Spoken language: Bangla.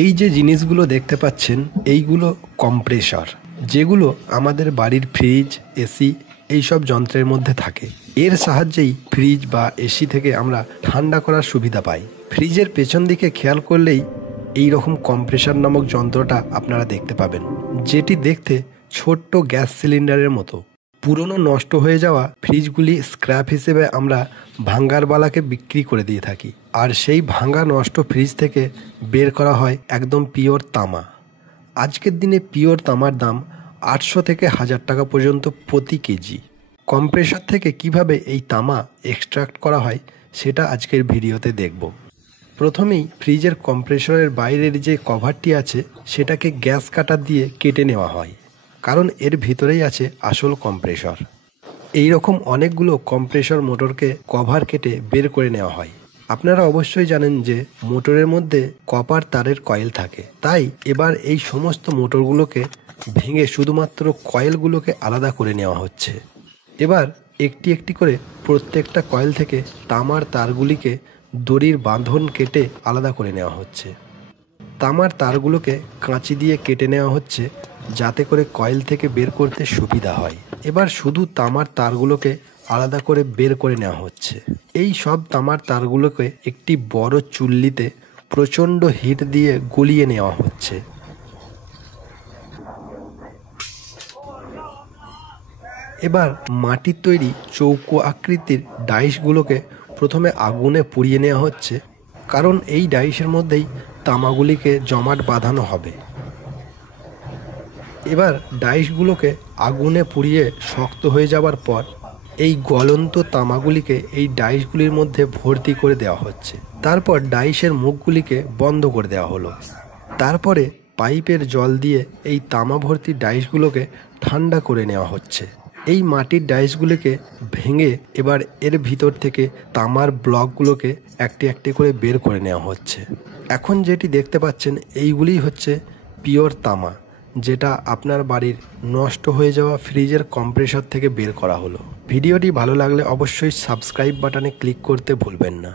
এই যে জিনিসগুলো দেখতে পাচ্ছেন এইগুলো কম্প্রেসর, যেগুলো আমাদের বাড়ির ফ্রিজ, এসি এইসব যন্ত্রের মধ্যে থাকে। এর সাহায্যেই ফ্রিজ বা এসি থেকে আমরা ঠান্ডা করার সুবিধা পাই। ফ্রিজের পেছন দিকে খেয়াল করলেই এই রকম কম্প্রেসর নামক যন্ত্রটা আপনারা দেখতে পাবেন, যেটি দেখতে ছোট্ট গ্যাস সিলিন্ডারের মতো। পুরনো নষ্ট হয়ে যাওয়া ফ্রিজগুলি স্ক্র্যাপ হিসেবে আমরা ভাঙ্গারওয়ালাকে বিক্রি করে দিয়ে থাকি, আর সেই ভাঙা নষ্ট ফ্রিজ থেকে বের করা হয় একদম পিওর তামা। আজকের দিনে পিওর তামার দাম 800 থেকে 1000 টাকা পর্যন্ত প্রতি কেজি। কম্প্রেসর থেকে কিভাবে এই তামা এক্সট্রাক্ট করা হয় সেটা আজকের ভিডিওতে দেখব। প্রথমেই ফ্রিজের কম্প্রেসরের বাইরের যে কভারটি আছে সেটাকে গ্যাস কাটার দিয়ে কেটে নেওয়া হয়, কারণ এর ভিতরেই আছে আসল কম্প্রেসর। এই রকম অনেকগুলো কম্প্রেসর মোটরকে কভার কেটে বের করে নেওয়া হয়। আপনারা অবশ্যই জানেন যে মোটরের মধ্যে কপার তারের কয়েল থাকে, তাই এবার এই সমস্ত মোটরগুলোকে ভেঙে শুধুমাত্র কয়েলগুলোকে আলাদা করে নেওয়া হচ্ছে। এবার একটি একটি করে প্রত্যেকটা কয়েল থেকে তামার তারগুলিকে দড়ির বাঁধন কেটে আলাদা করে নেওয়া হচ্ছে। তামার তারগুলোকে কাঁচি দিয়ে কেটে নেওয়া হচ্ছে যাতে করে কয়েল থেকে বের করতে সুবিধা হয়। এবার শুধু তামার তারগুলোকে আলাদা করে বের করে নেওয়া হচ্ছে। এই সব তামার তারগুলোকে একটি বড় চুল্লিতে প্রচণ্ড হিট দিয়ে গলিয়ে নেওয়া হচ্ছে। এবার মাটির তৈরি চৌকো আকৃতির ডাইসগুলোকে প্রথমে আগুনে পুড়িয়ে নেওয়া হচ্ছে, কারণ এই ডাইসের মধ্যেই তামাগুলিকে জমাট বাঁধানো হবে। এবার ডাইসগুলোকে আগুনে পুড়িয়ে শক্ত হয়ে যাবার পর এই গলন্ত তামাগুলিকে এই ডাইসগুলির মধ্যে ভর্তি করে দেওয়া হচ্ছে। তারপর ডাইসের মুখগুলিকে বন্ধ করে দেওয়া হলো। তারপরে পাইপের জল দিয়ে এই তামা ভর্তি ডাইসগুলোকে ঠান্ডা করে নেওয়া হচ্ছে। এই মাটির ডাইসগুলিকে ভেঙে এবার এর ভিতর থেকে তামার ব্লকগুলোকে একটি একটি করে বের করে নেওয়া হচ্ছে। এখন যেটি দেখতে পাচ্ছেন এইগুলিই হচ্ছে পিওর তামা, যেটা আপনার বাড়ির নষ্ট হয়ে যাওয়া ফ্রিজের কম্প্রেসর থেকে বের করা হলো। ভিডিওটি ভালো লাগলে অবশ্যই সাবস্ক্রাইব বাটনে ক্লিক করতে ভুলবেন না।